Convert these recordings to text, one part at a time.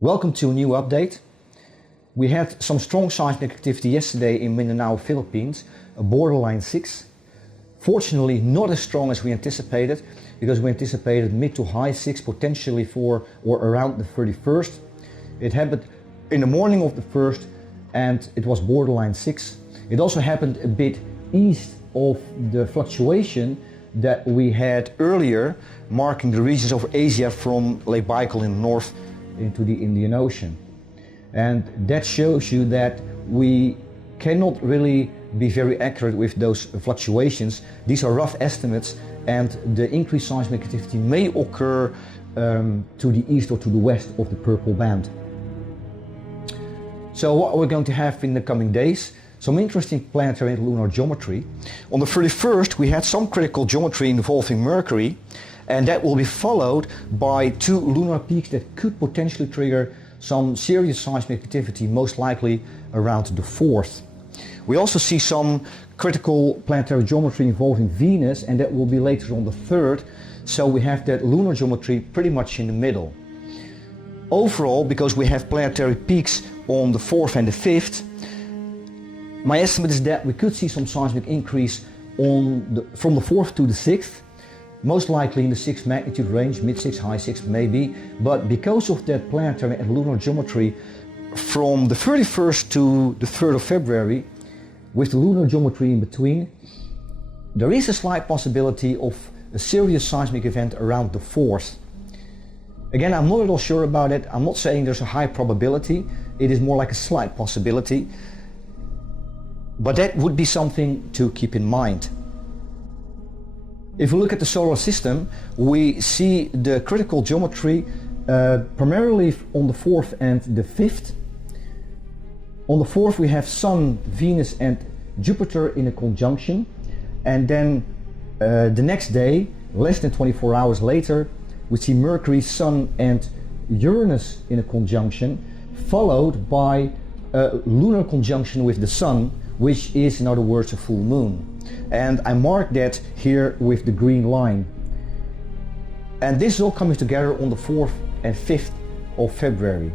Welcome to a new update. We had some strong seismic activity yesterday in Mindanao, Philippines, a borderline 6. Fortunately not as strong as we anticipated, because we anticipated mid to high 6 potentially for or around the 31st. It happened in the morning of the 1st and it was borderline 6. It also happened a bit east of the fluctuation that we had earlier, marking the regions of Asia from Lake Baikal in the north into the Indian Ocean. And that shows you that we cannot really be very accurate with those fluctuations. These are rough estimates, and the increased seismic activity may occur to the east or to the west of the purple band. So what we're going to have in the coming days, some interesting planetary and lunar geometry. On the 31st we had some critical geometry involving Mercury, and that will be followed by 2 lunar peaks that could potentially trigger some serious seismic activity, most likely around the 4th. We also see some critical planetary geometry involving Venus, and that will be later on the 3rd, so we have that lunar geometry pretty much in the middle. Overall, because we have planetary peaks on the 4th and the 5th, my estimate is that we could see some seismic increase from the 4th to the 6th, most likely in the 6th magnitude range, mid 6, high 6 maybe, but because of that planetary and lunar geometry from the 31st to the 3rd of February, with the lunar geometry in between, there is a slight possibility of a serious seismic event around the 4th. Again, I'm not at all sure about it. I'm not saying there's a high probability. It is more like a slight possibility. But that would be something to keep in mind. If we look at the solar system, we see the critical geometry primarily on the 4th and the 5th. On the 4th we have Sun, Venus and Jupiter in a conjunction, and then the next day, less than 24 hours later, we see Mercury, Sun and Uranus in a conjunction, followed by a lunar conjunction with the Sun, which is, in other words, a full moon. And I mark that here with the green line. And this is all coming together on the 4th and 5th of February.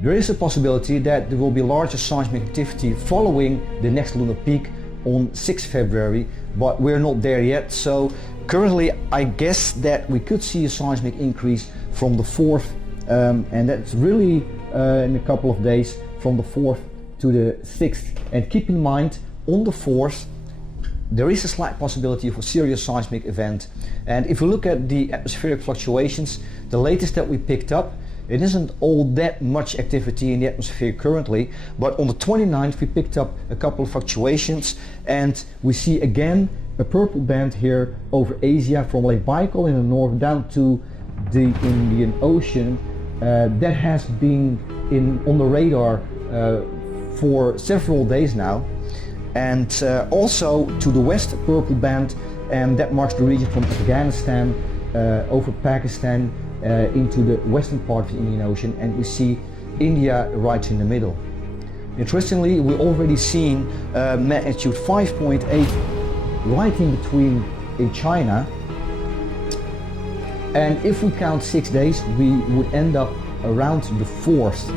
There is a possibility that there will be larger seismic activity following the next lunar peak on 6th February, but we're not there yet. So currently I guess that we could see a seismic increase from the 4th, and that's really in a couple of days from the 4th to the 6th. And keep in mind, on the 4th there is a slight possibility of a serious seismic event. And if we look at the atmospheric fluctuations, the latest that we picked up, it isn't all that much activity in the atmosphere currently, but on the 29th we picked up a couple of fluctuations, and we see again a purple band here over Asia from Lake Baikal in the north down to the Indian Ocean. That has been on the radar for several days now. And also to the west, a purple band, and that marks the region from Afghanistan over Pakistan into the western part of the Indian Ocean, and we see India right in the middle. Interestingly, we've already seen magnitude 5.8 right in between in China, and if we count 6 days we would end up around the 4th,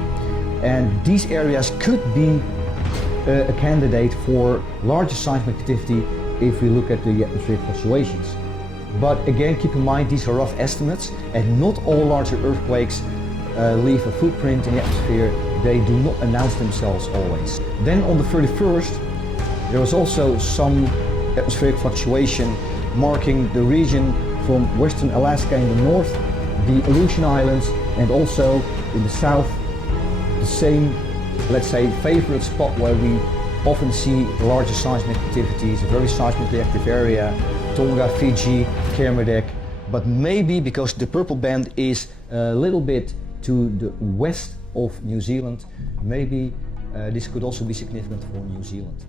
and these areas could be a candidate for larger seismic activity if we look at the atmospheric fluctuations. But again, keep in mind these are rough estimates, and not all larger earthquakes leave a footprint in the atmosphere. They do not announce themselves always. Then on the 31st there was also some atmospheric fluctuation marking the region from western Alaska in the north, the Aleutian Islands, and also in the south, the same, let's say, favorite spot where we often see larger seismic activities, a very seismically active area, Tonga, Fiji, Kermadec. But maybe because the purple band is a little bit to the west of New Zealand, maybe this could also be significant for New Zealand.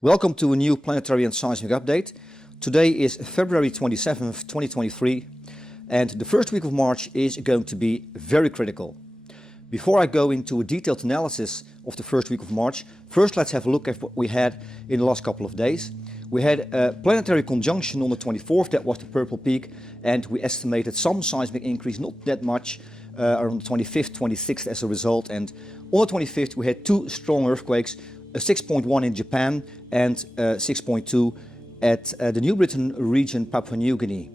Welcome to a new planetary and seismic update. Today is February 27th, 2023, and the first week of March is going to be very critical. Before I go into a detailed analysis of the first week of March, first let's have a look at what we had in the last couple of days. We had a planetary conjunction on the 24th, that was the purple peak, and we estimated some seismic increase, not that much, around the 25th, 26th as a result. And on the 25th we had two strong earthquakes, a 6.1 in Japan and 6.2 at the New Britain region, Papua New Guinea.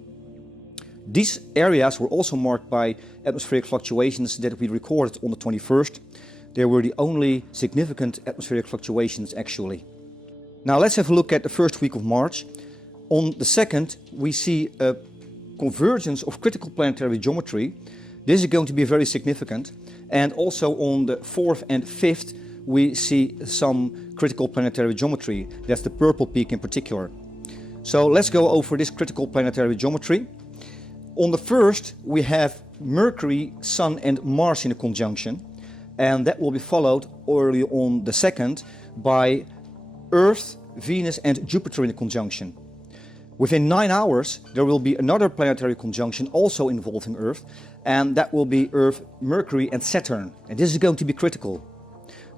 These areas were also marked by atmospheric fluctuations that we recorded on the 21st. They were the only significant atmospheric fluctuations actually. Now let's have a look at the first week of March. On the 2nd we see a convergence of critical planetary geometry. This is going to be very significant, and also on the 4th and 5th we see some critical planetary geometry. That's the purple peak in particular. So let's go over this critical planetary geometry. On the 1st we have Mercury, Sun and Mars in a conjunction, and that will be followed early on the 2nd by Earth, Venus and Jupiter in a conjunction. Within 9 hours there will be another planetary conjunction also involving Earth, and that will be Earth, Mercury and Saturn, and this is going to be critical.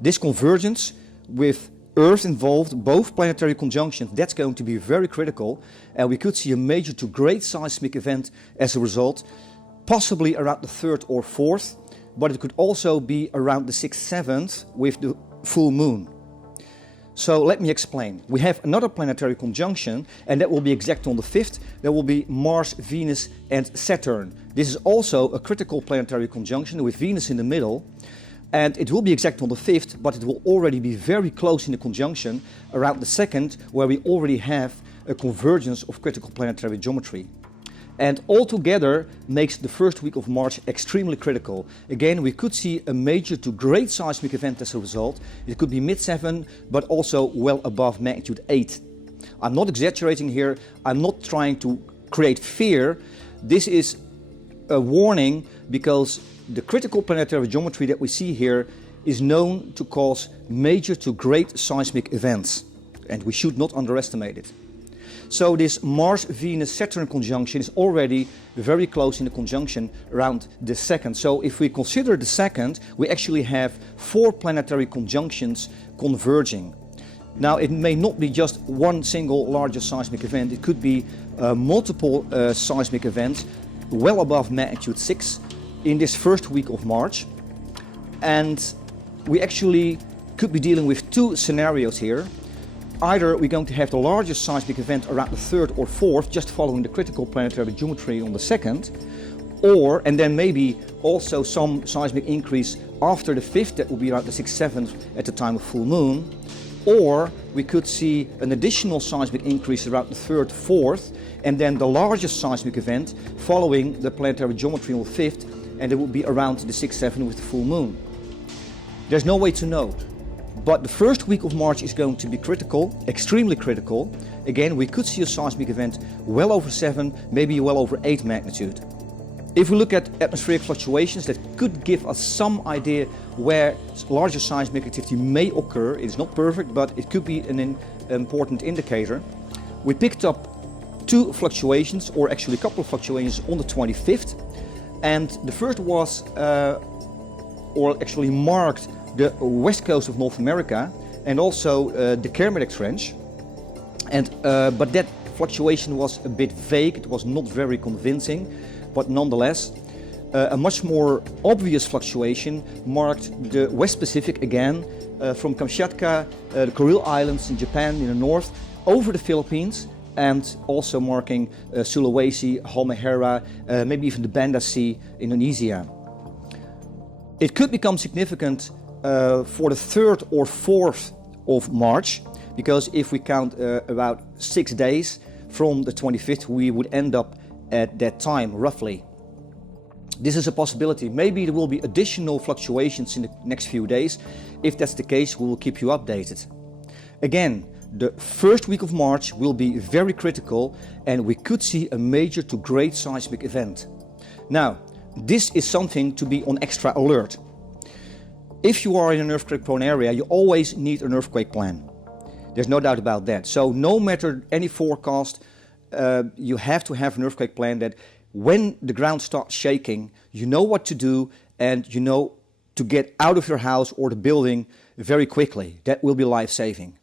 This convergence with Earth involved, both planetary conjunctions, that's going to be very critical, and we could see a major to great seismic event as a result, possibly around the 3rd or 4th, but it could also be around the 6th, 7th with the full moon. So let me explain. We have another planetary conjunction, and that will be exact on the 5th. There will be Mars, Venus and Saturn. This is also a critical planetary conjunction with Venus in the middle. And it will be exact on the 5th, but it will already be very close in the conjunction around the 2nd, where we already have a convergence of critical planetary geometry. And altogether makes the first week of March extremely critical. Again, we could see a major to great seismic event as a result. It could be mid-7, but also well above magnitude 8. I'm not exaggerating here. I'm not trying to create fear. This is a warning because the critical planetary geometry that we see here is known to cause major to great seismic events, and we should not underestimate it. So this Mars-Venus-Saturn conjunction is already very close in the conjunction around the 2nd. So if we consider the 2nd, we actually have 4 planetary conjunctions converging. Now it may not be just one single larger seismic event, it could be multiple seismic events well above magnitude 6 in this first week of March, and we actually could be dealing with two scenarios here. Either we're going to have the largest seismic event around the 3rd or 4th, just following the critical planetary geometry on the 2nd, or, and then maybe also some seismic increase after the 5th, that will be around the 6th, 7th at the time of full moon, or we could see an additional seismic increase around the 3rd, 4th, and then the largest seismic event following the planetary geometry on the 5th, and it will be around the 6th, 7th with the full moon. There's no way to know, but the first week of March is going to be critical, extremely critical. Again, we could see a seismic event well over 7, maybe well over 8 magnitude. If we look at atmospheric fluctuations, that could give us some idea where larger seismic activity may occur. It's not perfect, but it could be an important indicator. We picked up 2 fluctuations, or actually a couple of fluctuations on the 25th. And the first was, or actually marked, the west coast of North America and also the Kermadec Trench. And, but that fluctuation was a bit vague, it was not very convincing, but nonetheless, a much more obvious fluctuation marked the West Pacific again, from Kamchatka, the Kuril Islands in Japan in the north, over the Philippines, and also marking Sulawesi, Halmahera, maybe even the Banda Sea, Indonesia. It could become significant for the 3rd or 4th of March, because if we count about 6 days from the 25th, we would end up at that time, roughly. This is a possibility. Maybe there will be additional fluctuations in the next few days. If that's the case, we will keep you updated. Again, the first week of March will be very critical, and we could see a major to great seismic event. Now, this is something to be on extra alert. If you are in an earthquake-prone area, you always need an earthquake plan. There's no doubt about that. So no matter any forecast, you have to have an earthquake plan that when the ground starts shaking, you know what to do and you know to get out of your house or the building very quickly. That will be life-saving.